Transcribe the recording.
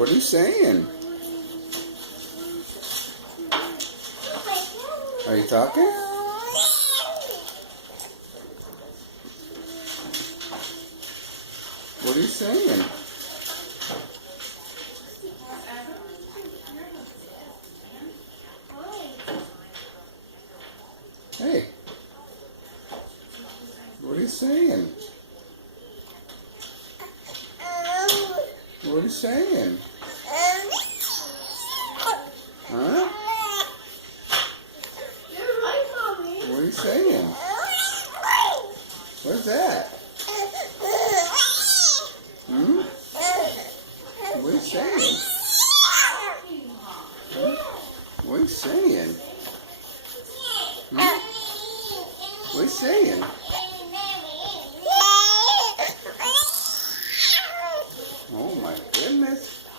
What are you saying? Are you talking? What are you saying? Hey. What are you saying? What are you saying? Huh? What are you saying? What's that? Hmm? What are you saying? Huh? What are you saying? Hmm? What are you saying? Oh my goodness.